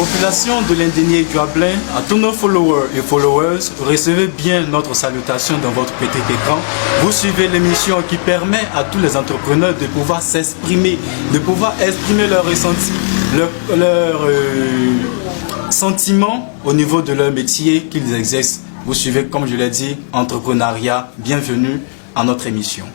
Population de l'Indénié Guablin, à tous nos followers et followers, recevez bien notre salutation dans votre petit écran. Vous suivez l'émission qui permet à tous les entrepreneurs de pouvoir s'exprimer, de pouvoir exprimer leurs ressentis, leurs sentiments au niveau de leur métier qu'ils exercent. Vous suivez, comme je l'ai dit, Entrepreneuriat. Bienvenue à notre émission.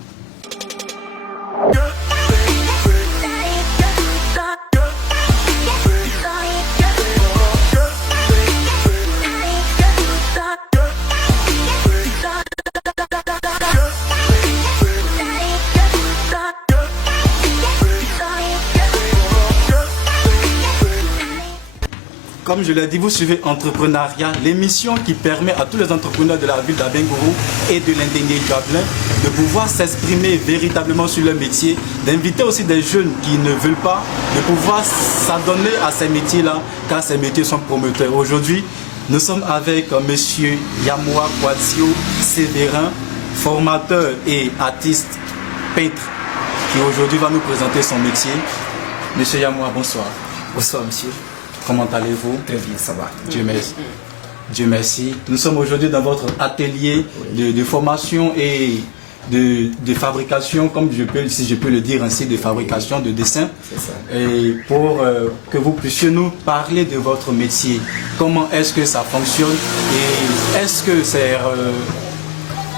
Comme je l'ai dit, vous suivez Entrepreneuriat, l'émission qui permet à tous les entrepreneurs de la ville d'Abengourou et de l'Indénié Guablin de pouvoir s'exprimer véritablement sur leur métier, d'inviter aussi des jeunes qui ne veulent pas, de pouvoir s'adonner à ces métiers-là, car ces métiers sont promoteurs. Aujourd'hui, nous sommes avec M. Yamoua Kouadio Sévérin, formateur et artiste peintre, qui aujourd'hui va nous présenter son métier. M. Yamoua, bonsoir. Bonsoir, monsieur. Comment allez-vous? Très bien, ça va. Dieu merci. Dieu merci. Nous sommes aujourd'hui dans votre atelier de formation et de fabrication, comme si je peux le dire ainsi, de fabrication de dessin. C'est ça. Et pour que vous puissiez nous parler de votre métier. Comment est-ce que ça fonctionne et est-ce que c'est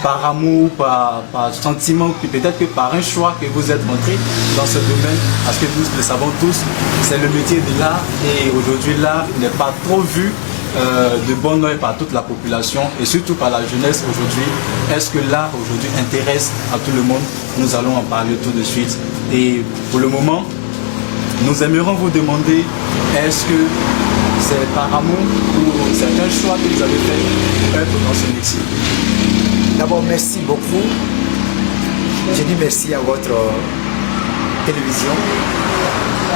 par amour, par sentiment, puis peut-être que par un choix que vous êtes rentré dans ce domaine, parce que nous le savons tous, c'est le métier de l'art et aujourd'hui l'art n'est pas trop vu de bon oeil par toute la population et surtout par la jeunesse aujourd'hui. Est-ce que l'art aujourd'hui intéresse à tout le monde? Nous allons en parler tout de suite et pour le moment, nous aimerions vous demander, est-ce que c'est par amour ou c'est un choix que vous avez fait être dans ce métier? D'abord, merci beaucoup. Je dis merci à votre télévision,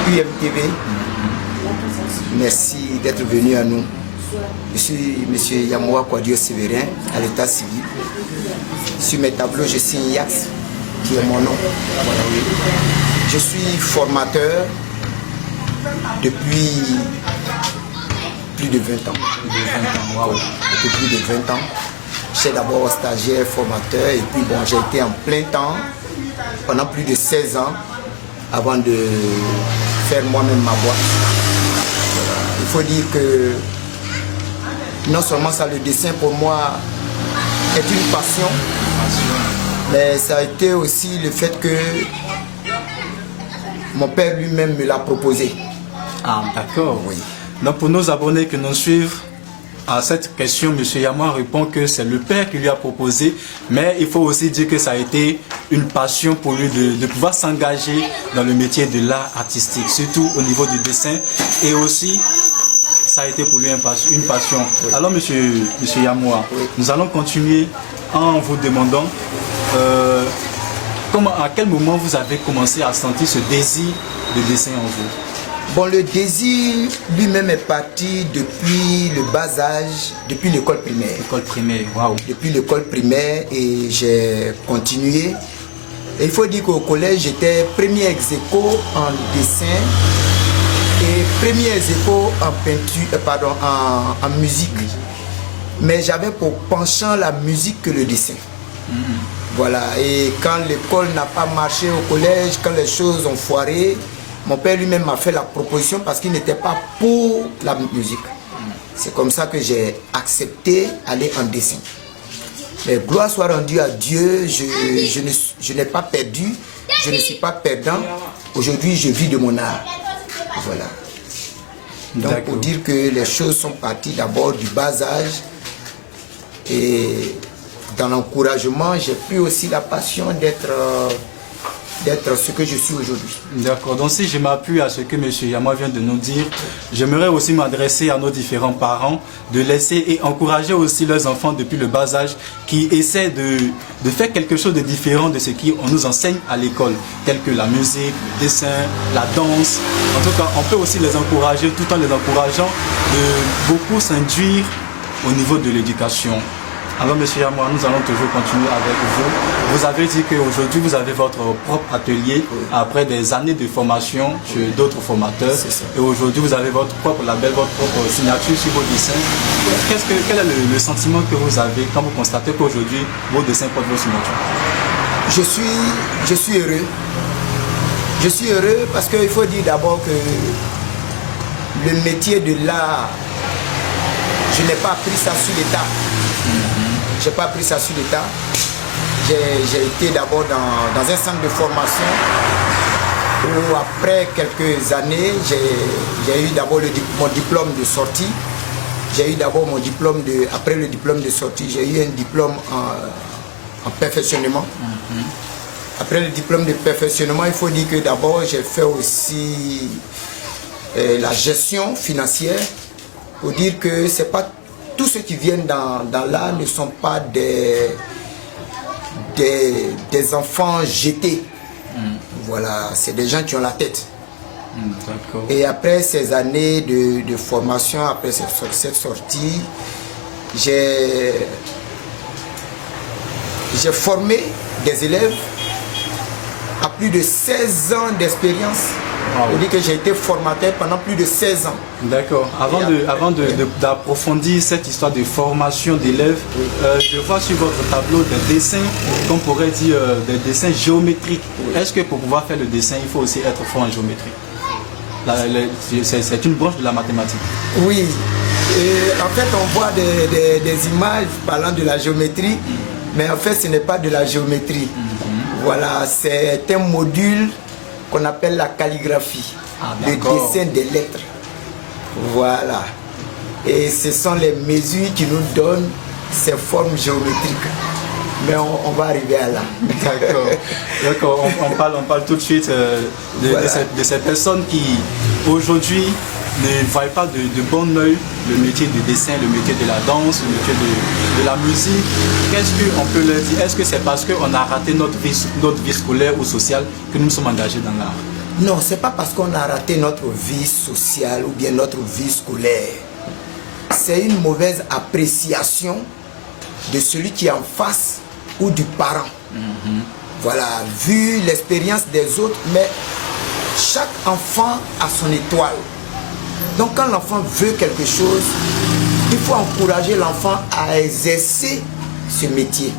UMTV. Merci d'être venu à nous. Je suis M. Yamoua Kouadio Sévérin, à l'état civil. Sur mes tableaux, je signe Yax, qui est mon nom. Je suis formateur depuis plus de 20 ans. Wow. Depuis plus de 20 ans. J'étais d'abord stagiaire, formateur, et puis bon, j'ai été en plein temps pendant plus de 16 ans avant de faire moi-même ma boîte. Il faut dire que non seulement ça, le dessin pour moi est une passion, mais ça a été aussi le fait que mon père lui-même me l'a proposé. Ah, d'accord. Oui. Donc pour nos abonnés qui nous suivent, à cette question, M. Yamoua répond que c'est le père qui lui a proposé, mais il faut aussi dire que ça a été une passion pour lui de pouvoir s'engager dans le métier de l'art artistique, surtout au niveau du dessin, et aussi ça a été pour lui une passion. Oui. Alors monsieur Yamoua, oui, nous allons continuer en vous demandant à quel moment vous avez commencé à sentir ce désir de dessin en vous? Bon, le désir lui-même est parti depuis le bas âge, depuis l'école primaire. L'école primaire, waouh. Depuis l'école primaire et j'ai continué. Et il faut dire qu'au collège, j'étais premier ex-aequo en dessin et premier ex-aequo en peinture, en musique. Mais j'avais pour penchant la musique que le dessin. Voilà, et quand l'école n'a pas marché au collège, quand les choses ont foiré, mon père lui-même m'a fait la proposition parce qu'il n'était pas pour la musique. C'est comme ça que j'ai accepté d'aller en dessin. Mais gloire soit rendue à Dieu, je n'ai pas perdu, je ne suis pas perdant. Aujourd'hui, je vis de mon art. Voilà. Donc pour dire que les choses sont parties d'abord du bas âge et dans l'encouragement, j'ai pris aussi la passion d'être ce que je suis aujourd'hui. D'accord, donc si je m'appuie à ce que M. Yamoua vient de nous dire, j'aimerais aussi m'adresser à nos différents parents, de laisser et encourager aussi leurs enfants depuis le bas âge qui essaient de faire quelque chose de différent de ce qu'on nous enseigne à l'école, tel que la musique, le dessin, la danse. En tout cas, on peut aussi les encourager tout en les encourageant de beaucoup s'induire au niveau de l'éducation. Alors, monsieur Yamoua, nous allons toujours continuer avec vous. Vous avez dit qu'aujourd'hui, vous avez votre propre atelier après des années de formation chez d'autres formateurs. Et aujourd'hui, vous avez votre propre label, votre propre signature sur vos dessins. Quel est le sentiment que vous avez quand vous constatez qu'aujourd'hui, vos dessins portent vos signatures? Je suis heureux. Je suis heureux parce qu'il faut dire d'abord que le métier de l'art, je n'ai pas appris ça sur l'état. Je n'ai pas appris ça sur l'état. J'ai été d'abord dans un centre de formation où après quelques années, j'ai eu d'abord mon diplôme de sortie. J'ai eu d'abord mon diplôme après le diplôme de sortie, j'ai eu un diplôme en perfectionnement. Après le diplôme de perfectionnement, il faut dire que d'abord j'ai fait aussi la gestion financière, pour dire que c'est pas tous ceux qui viennent dans l'art ne sont pas des enfants jetés. Voilà, c'est des gens qui ont la tête. Et après ces années de formation, après cette sortie, j'ai formé des élèves à plus de 16 ans d'expérience. On dit que j'ai été formateur pendant plus de 16 ans. D'accord. Avant d'approfondir cette histoire de formation d'élèves, je vois sur votre tableau des dessins, qu'on pourrait dire des dessins géométriques. Est-ce que pour pouvoir faire le dessin, il faut aussi être fort en géométrie? C'est une branche de la mathématique. Oui. Et en fait, on voit des images parlant de la géométrie, mais en fait, ce n'est pas de la géométrie. Voilà, c'est un module qu'on appelle la calligraphie, le dessin des lettres. Voilà. Et ce sont les mesures qui nous donnent ces formes géométriques. Mais on va arriver à là. D'accord. On parle tout de suite de ces personnes qui, aujourd'hui, ne voient pas de bon oeil le métier du dessin, le métier de la danse, le métier de la musique. Qu'est-ce qu'on peut leur dire? Est-ce que c'est parce qu'on a raté notre vie scolaire ou sociale que nous sommes engagés dans l'art? Non, c'est pas parce qu'on a raté notre vie sociale ou bien notre vie scolaire. C'est une mauvaise appréciation de celui qui est en face ou du parent. Voilà, vu l'expérience des autres, mais chaque enfant a son étoile. Donc quand l'enfant veut quelque chose, il faut encourager l'enfant à exercer ce métier.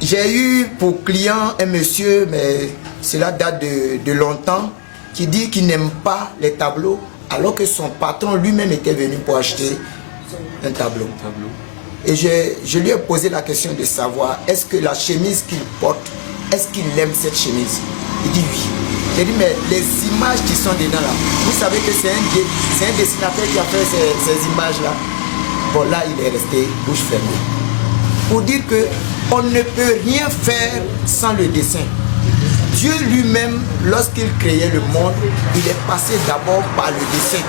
J'ai eu pour client un monsieur, mais cela date de longtemps, qui dit qu'il n'aime pas les tableaux, alors que son patron lui-même était venu pour acheter un tableau. Et je lui ai posé la question de savoir, est-ce que la chemise qu'il porte, est-ce qu'il aime cette chemise? Il dit oui. J'ai dit, mais les images qui sont dedans là, vous savez que c'est un dessinateur qui a fait ces images-là. Bon, là, il est resté bouche fermée. Pour dire qu'on ne peut rien faire sans le dessin. Dieu lui-même, lorsqu'il créait le monde, il est passé d'abord par le dessin.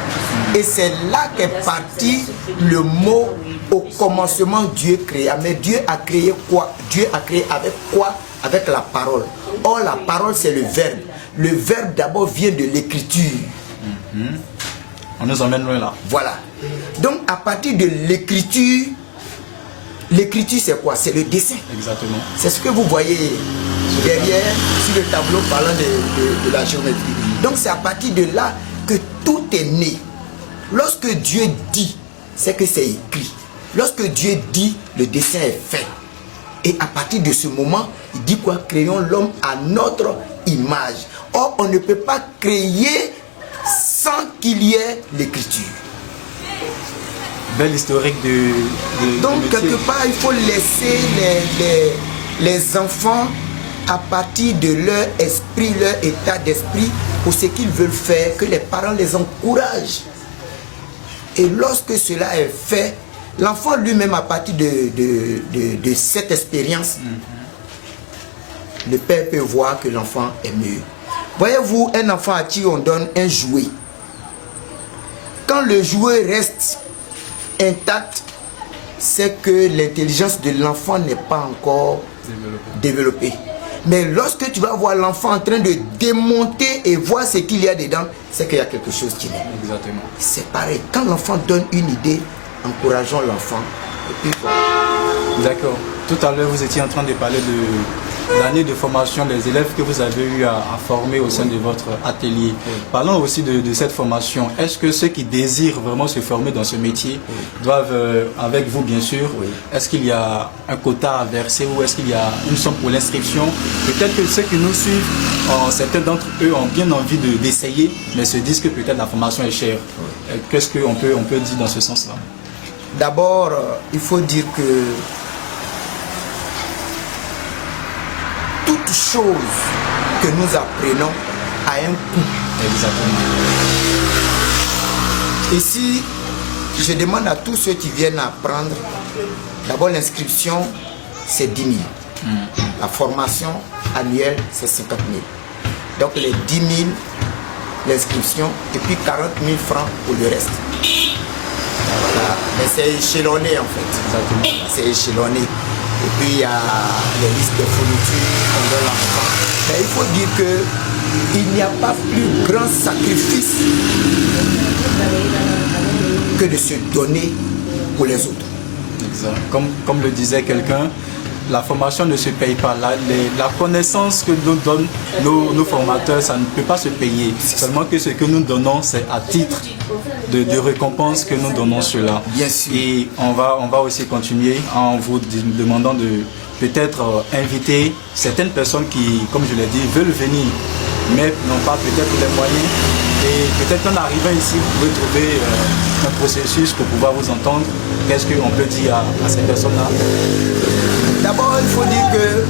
Et c'est là qu'est parti le mot au commencement Dieu créa. Mais Dieu a créé quoi? Dieu a créé avec quoi? Avec la parole. Or, la parole, c'est le verbe. Le verbe d'abord vient de l'écriture. On nous emmène loin là. Voilà. Donc, à partir de l'écriture, l'écriture c'est quoi? C'est le dessin. Exactement. C'est ce que vous voyez derrière sur le tableau parlant de la géométrie. Donc, c'est à partir de là que tout est né. Lorsque Dieu dit, c'est que c'est écrit. Lorsque Dieu dit, le dessin est fait. Et à partir de ce moment, il dit quoi? Créons l'homme à notre image. Or, on ne peut pas créer sans qu'il y ait l'écriture. Belle historique Donc, quelque part, il faut laisser les enfants à partir de leur esprit, leur état d'esprit, pour ce qu'ils veulent faire, que les parents les encouragent. Et lorsque cela est fait, l'enfant lui-même, à partir de cette expérience, le père peut voir que l'enfant est mieux. Voyez-vous, un enfant à qui on donne un jouet, quand le jouet reste intact, c'est que l'intelligence de l'enfant n'est pas encore développée. Mais lorsque tu vas voir l'enfant en train de démonter et voir ce qu'il y a dedans, c'est qu'il y a quelque chose qui n'est. Exactement. C'est pareil, quand l'enfant donne une idée, encourageons l'enfant. Et puis voilà. D'accord. Tout à l'heure, vous étiez en train de parler de l'année de formation des élèves que vous avez eu à former au sein de votre atelier. Oui. Parlons aussi de cette formation. Est-ce que ceux qui désirent vraiment se former dans ce métier doivent, avec vous bien sûr, est-ce qu'il y a un quota à verser ou est-ce qu'il y a une somme pour l'inscription? Peut-être que ceux qui nous suivent, certains d'entre eux ont bien envie d'essayer, mais se disent que peut-être la formation est chère. Qu'est-ce qu'on peut dire dans ce sens-là? D'abord, il faut dire que toute chose que nous apprenons a un coût. Exactement. Ici, je demande à tous ceux qui viennent apprendre, d'abord l'inscription, c'est 10 000. La formation annuelle, c'est 50 000. Donc les 10 000, l'inscription, et puis 40 000 francs pour le reste. Voilà. Mais c'est échelonné en fait. C'est échelonné. Et puis il y a les listes de fournitures qu'on donne l'enfant. Mais il faut dire qu'il n'y a pas plus grand sacrifice que de se donner pour les autres. Exact. Comme le disait quelqu'un, la formation ne se paye pas. La connaissance que nous donnent nos formateurs, ça ne peut pas se payer. Seulement que ce que nous donnons, c'est à titre de récompense que nous donnons cela. Bien sûr. Et on va aussi continuer en vous demandant de peut-être inviter certaines personnes qui, comme je l'ai dit, veulent venir, mais n'ont pas peut-être les moyens. Et peut-être qu'en arrivant ici, vous pouvez trouver un processus pour pouvoir vous entendre. Qu'est-ce qu'on peut dire à ces personnes-là? D'abord, il faut dire que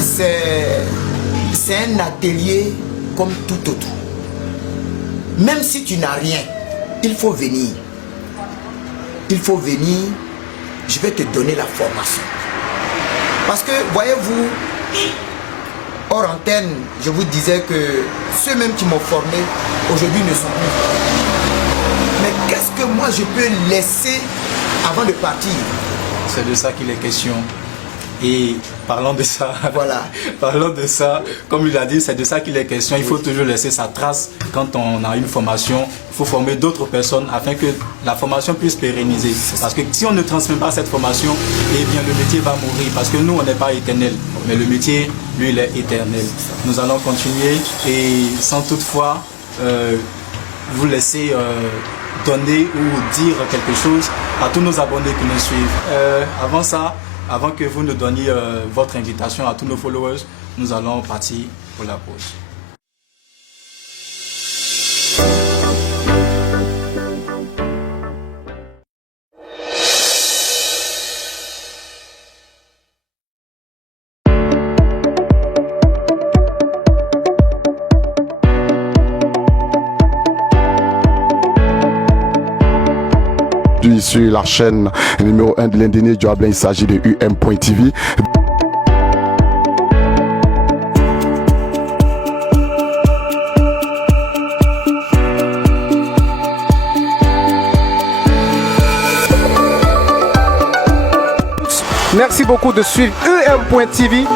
c'est un atelier comme tout autre. Même si tu n'as rien, il faut venir. Il faut venir, je vais te donner la formation. Parce que, voyez-vous, hors antenne, je vous disais que ceux-mêmes qui m'ont formé, aujourd'hui ne sont plus. Mais qu'est-ce que moi je peux laisser avant de partir? C'est de ça qu'il est question. Et parlant de ça, voilà. Parlant de ça, comme il a dit, c'est de ça qu'il est question. Il faut toujours laisser sa trace quand on a une formation. Il faut former d'autres personnes afin que la formation puisse pérenniser. Parce que si on ne transmet pas cette formation, eh bien le métier va mourir. Parce que nous, on n'est pas éternel. Mais le métier, lui, il est éternel. Nous allons continuer et sans toutefois vous laisser donner ou dire quelque chose à tous nos abonnés qui nous suivent. Avant que vous nous donniez votre invitation à tous nos followers, nous allons partir pour la pause. Sur la chaîne numéro 1 de l'Indénié du Hablin, il s'agit de UM.TV. Merci beaucoup de suivre UM.TV.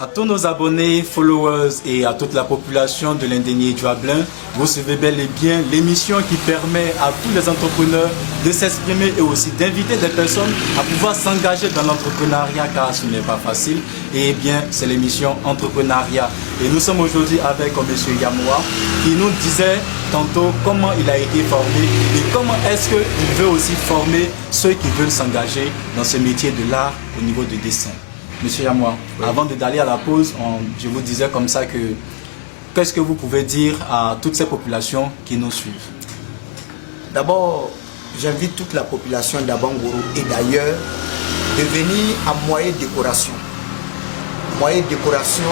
À tous nos abonnés, followers et à toute la population de l'Indénié du Hablin, vous suivez bel et bien l'émission qui permet à tous les entrepreneurs de s'exprimer et aussi d'inviter des personnes à pouvoir s'engager dans l'entrepreneuriat car ce n'est pas facile. Et bien, c'est l'émission Entrepreneuriat. Et nous sommes aujourd'hui avec M. Yamoua qui nous disait tantôt comment il a été formé et comment est-ce qu'il veut aussi former ceux qui veulent s'engager dans ce métier de l'art au niveau du dessin. Monsieur Yamoua, oui. Avant d'aller à la pause, je vous disais comme ça que qu'est-ce que vous pouvez dire à toutes ces populations qui nous suivent? D'abord, j'invite toute la population d'Abangourou et d'ailleurs devenir un moyen de décoration. Moyen de décoration.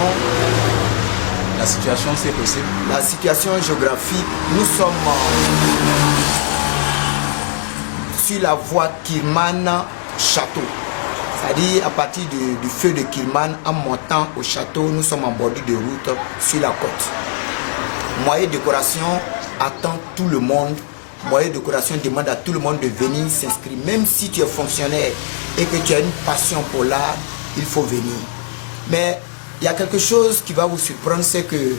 La situation, c'est possible. La situation géographique, nous sommes sur la voie Kirman-Château. C'est-à-dire à partir du feu de Kirman, en montant au château, nous sommes en bordure de route sur la côte. Moyen de décoration attend tout le monde. Moyen de décoration demande à tout le monde de venir s'inscrire. Même si tu es fonctionnaire et que tu as une passion pour l'art, il faut venir. Mais il y a quelque chose qui va vous surprendre, c'est que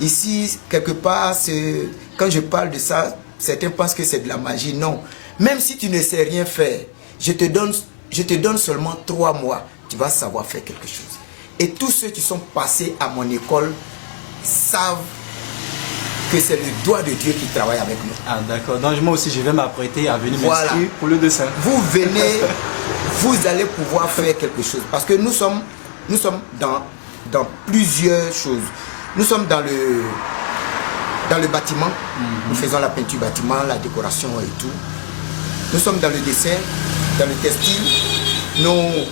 ici, quelque part, quand je parle de ça, certains pensent que c'est de la magie. Non. Même si tu ne sais rien faire, je te donne seulement 3 mois, tu vas savoir faire quelque chose. Et tous ceux qui sont passés à mon école savent que c'est le doigt de Dieu qui travaille avec nous. Ah d'accord, donc moi aussi je vais m'apprêter à venir m'inscrire pour le dessin. Vous venez, vous allez pouvoir faire quelque chose. Parce que nous sommes dans plusieurs choses. Nous sommes dans le bâtiment. Nous faisons la peinture bâtiment, la décoration et tout. Nous sommes dans le dessin, dans le textile.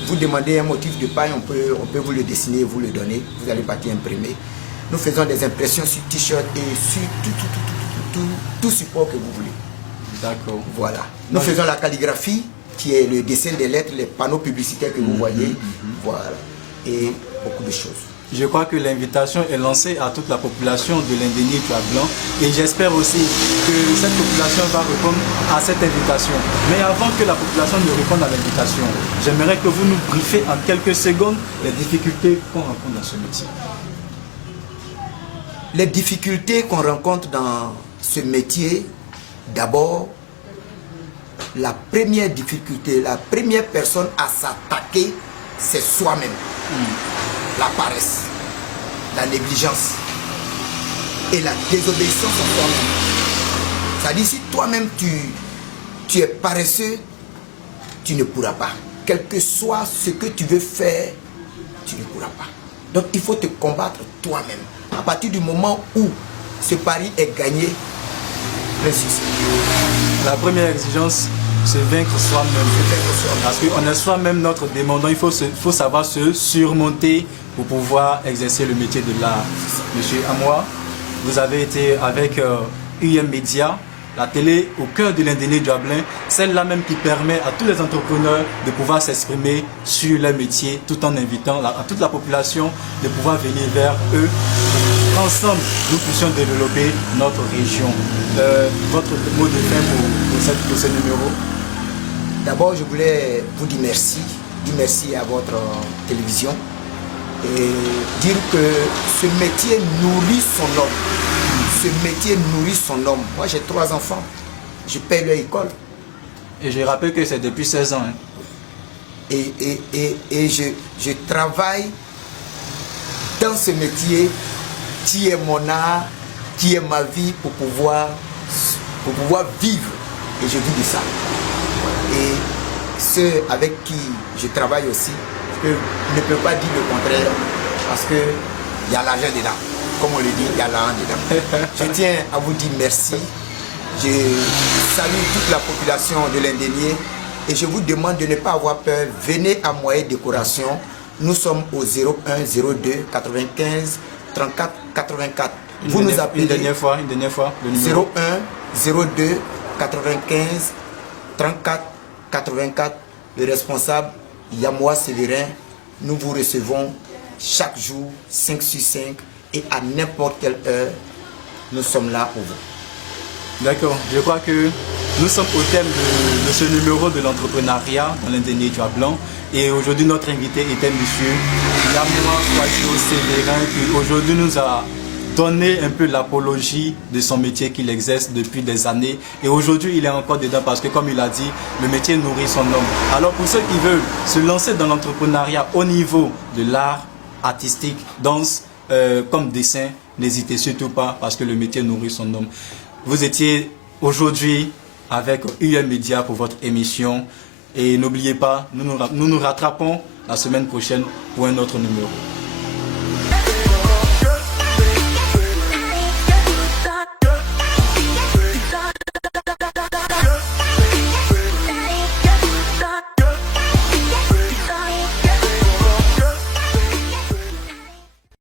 Vous demandez un motif de paille, on peut vous le dessiner et vous le donner. Vous allez partir imprimer. Nous faisons des impressions sur t-shirt et sur tout support que vous voulez. D'accord. Voilà. Nous faisons la calligraphie, qui est le dessin des lettres, les panneaux publicitaires que vous voyez. Voilà. Et beaucoup de choses. Je crois que l'invitation est lancée à toute la population de l'Indénié Blanc et j'espère aussi que cette population va répondre à cette invitation. Mais avant que la population ne réponde à l'invitation, j'aimerais que vous nous briefiez en quelques secondes les difficultés qu'on rencontre dans ce métier. Les difficultés qu'on rencontre dans ce métier, d'abord, la première difficulté, la première personne à s'attaquer, c'est soi-même. La paresse, la négligence et la désobéissance à toi-même. C'est-à-dire, si toi-même tu es paresseux, tu ne pourras pas. Quel que soit ce que tu veux faire, tu ne pourras pas. Donc il faut te combattre toi-même. À partir du moment où ce pari est gagné, le succès. La première exigence, c'est vaincre soi-même. Parce qu'on est soi-même notre démon. Donc il faut savoir se surmonter pour pouvoir exercer le métier de l'art. Monsieur Amoa, vous avez été avec UM Media, la télé au cœur de l'Indénié Diablin, celle-là même qui permet à tous les entrepreneurs de pouvoir s'exprimer sur leur métier tout en invitant à toute la population de pouvoir venir vers eux. Ensemble, nous puissions développer notre région. Votre mot de fin pour ce numéro? D'abord, je voulais vous dire merci. Dire merci à votre télévision et dire que ce métier nourrit son homme. Ce métier nourrit son homme. Moi, j'ai 3 enfants. Je paye leur école. Et je rappelle que c'est depuis 16 ans. Hein. Et je travaille dans ce métier qui est mon art, qui est ma vie pour pouvoir vivre. Et je vis de ça. Et ceux avec qui je travaille aussi, je ne peux pas dire le contraire parce qu'il y a l'argent dedans. Comme on le dit, il y a l'argent dedans. Je tiens à vous dire merci. Je salue toute la population de l'Indénié et je vous demande de ne pas avoir peur. Venez à Moyen Décoration. Nous sommes au 01 02 95 34 84. Vous nous appelez une dernière fois, le numéro. 01 02 95 34 84. Le responsable Yamoa Sévérin. Nous vous recevons chaque jour 5 sur 5 et à n'importe quelle heure, nous sommes là pour vous. D'accord, je crois que nous sommes au thème de ce numéro de l'entrepreneuriat dans l'Indénié Blanc. Et aujourd'hui, notre invité était M. Yamoa Sévérin qui aujourd'hui nous a donné un peu l'apologie de son métier qu'il exerce depuis des années. Et aujourd'hui, il est encore dedans parce que, comme il a dit, le métier nourrit son homme. Alors, pour ceux qui veulent se lancer dans l'entrepreneuriat au niveau de l'art artistique, danse, comme dessin, n'hésitez surtout pas parce que le métier nourrit son homme. Vous étiez aujourd'hui avec UM Media pour votre émission. Et n'oubliez pas, nous nous rattrapons la semaine prochaine pour un autre numéro.